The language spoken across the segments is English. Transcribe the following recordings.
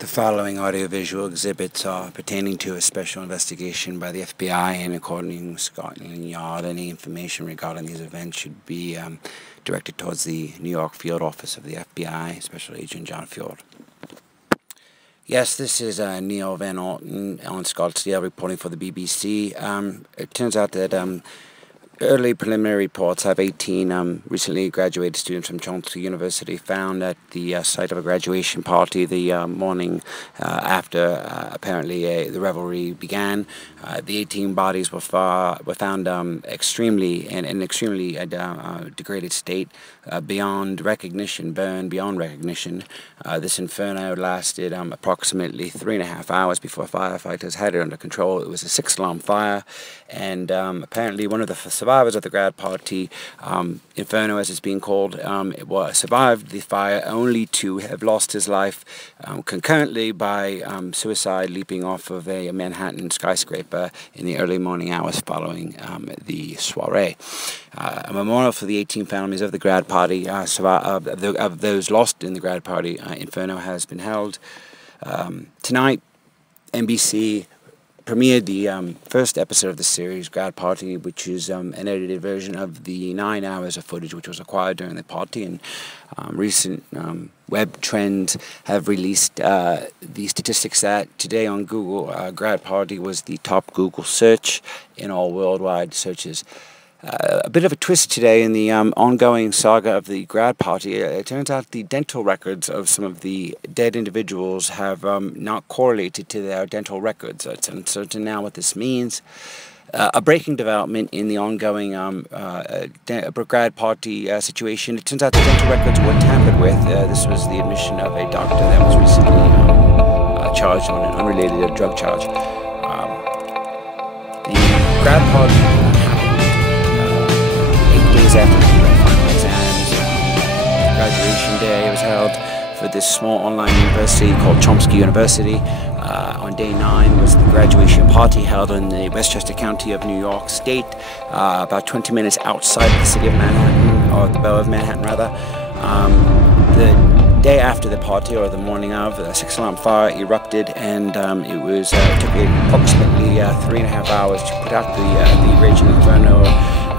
The following audiovisual exhibits are pertaining to a special investigation by the FBI, and according to Scotland Yard, any information regarding these events should be directed towards the New York field office of the FBI, Special Agent John Fjord. Yes, this is Neil Van Alten on Scottsdale reporting for the BBC. It turns out that early preliminary reports have 18 recently graduated students from Chomsky University found at the site of a graduation party the morning after apparently the revelry began. The 18 bodies were found in an extremely degraded state, beyond recognition, burned beyond recognition. This inferno lasted approximately 3.5 hours before firefighters had it under control. It was a 6-alarm fire, and apparently one of the survivors of the grad party, Inferno as it's being called, survived the fire only to have lost his life concurrently by suicide, leaping off of a Manhattan skyscraper in the early morning hours following the soiree. A memorial for the 18 families of the grad party, of those lost in the grad party, Inferno, has been held. Tonight, NBC premiered the first episode of the series, Grad Party, which is an edited version of the 9 hours of footage which was acquired during the party. And recent web trends have released the statistics that today on Google, Grad Party was the top Google search in all worldwide searches. A bit of a twist today in the ongoing saga of the grad party. It turns out the dental records of some of the dead individuals have not correlated to their dental records. It's uncertain now what this means. A breaking development in the ongoing grad party situation. It turns out the dental records were tampered with. This was the admission of a doctor that was recently charged on an unrelated drug charge. The grad party after the final exams, graduation day was held for this small online university called Chomsky University. On day 9 was the graduation party held in the Westchester County of New York State, about 20 minutes outside the city of Manhattan, or the borough of Manhattan rather. The day after the party, or the morning of, a 6-alarm fire erupted, and it took approximately 3.5 hours to put out the raging inferno.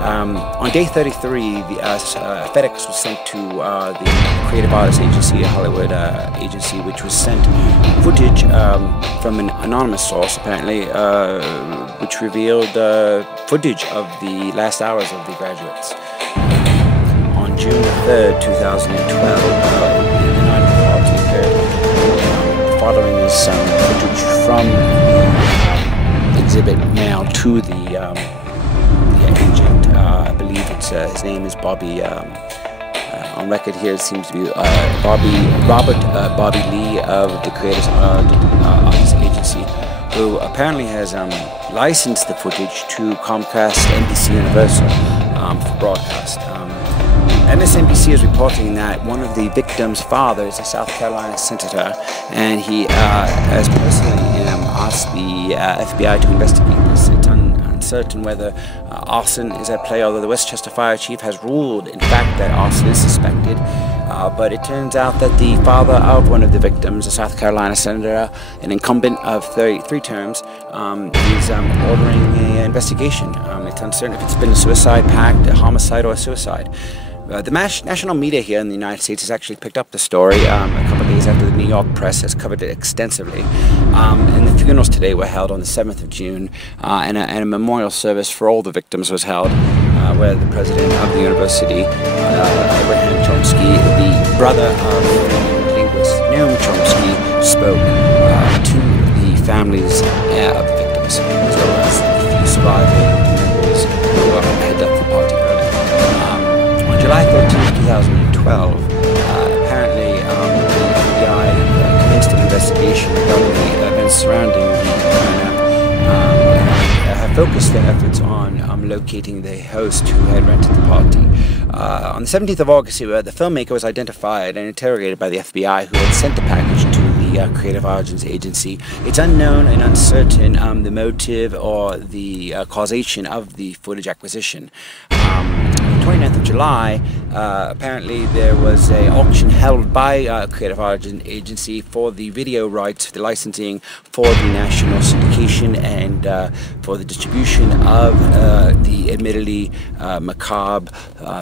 On day 33, the FedEx was sent to the Creative Artists Agency, a Hollywood agency, which was sent footage from an anonymous source, apparently, which revealed footage of the last hours of the graduates. On June 3rd, 2012, the night of the party occurred. Following is some footage from exhibit mailed to the agent. I believe his name is Bobby. On record here, it seems to be Bobby Lee of the Creative Artists Agency, who apparently has licensed the footage to Comcast, NBC Universal for broadcast. MSNBC is reporting that one of the victims' father is a South Carolina senator, and he has personally asked the FBI to investigate this. It's uncertain whether arson is at play, although the Westchester Fire Chief has ruled, in fact, that arson is suspected. But it turns out that the father of one of the victims, a South Carolina senator, an incumbent of 33 terms, is ordering an investigation. It's uncertain if it's been a suicide pact, a homicide, or a suicide. The national media here in the United States has actually picked up the story a couple of days after the New York press has covered it extensively. And the funerals today were held on the 7th of June, and a memorial service for all the victims was held, where the president of the university, Abraham Chomsky, the brother of linguist Noam Chomsky, spoke to the families of the victims, as well as the few surviving members who had left the party early. July 13, 2012, apparently the FBI commenced an investigation regarding the events surrounding the inferno, have focused their efforts on locating the host who had rented the party. On the 17th of August, the filmmaker was identified and interrogated by the FBI, who had sent the package to the Creative Artists Agency. It's unknown and uncertain the motive or the causation of the footage acquisition. 20 29th of July, apparently there was an auction held by Creative Arts Agency for the video rights, the licensing for the national syndication and for the distribution of the admittedly macabre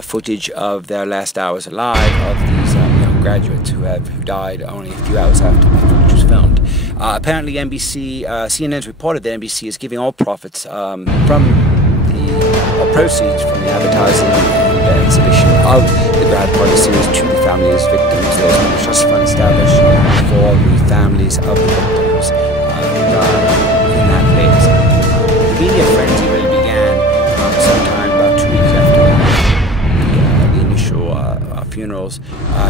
footage of their last hours alive of these young graduates who died only a few hours after the footage was filmed. Apparently CNN's reported that NBC is giving all profits from proceeds from the advertising and exhibition of the Grad Party series to the families of victims. There's been a trust fund established for the families of the victims who died in that phase. The media frenzy really began sometime about 2 weeks after the initial funerals.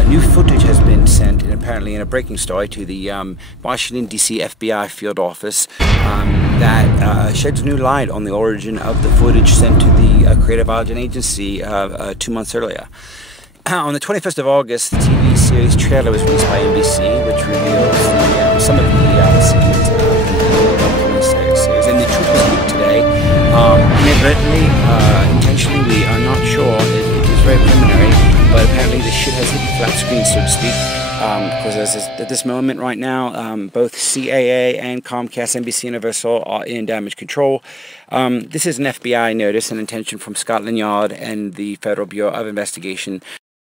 New footage has been sent, and apparently in a breaking story, to the Washington, D.C. FBI field office that sheds new light on the origin of the footage sent to the Creative Arts Agency 2 months earlier. On the 21st of August, the TV series trailer was released by NBC, which reveals some of the scenes of the upcoming series. And the truth was leaked today. Inadvertently, intentionally, we are not sure. It is very preliminary, but apparently the shit has hit the flat screen, so to speak. Because at this moment right now, both CAA and Comcast, NBC Universal are in damage control. This is an FBI notice and intention from Scotland Yard and the Federal Bureau of Investigation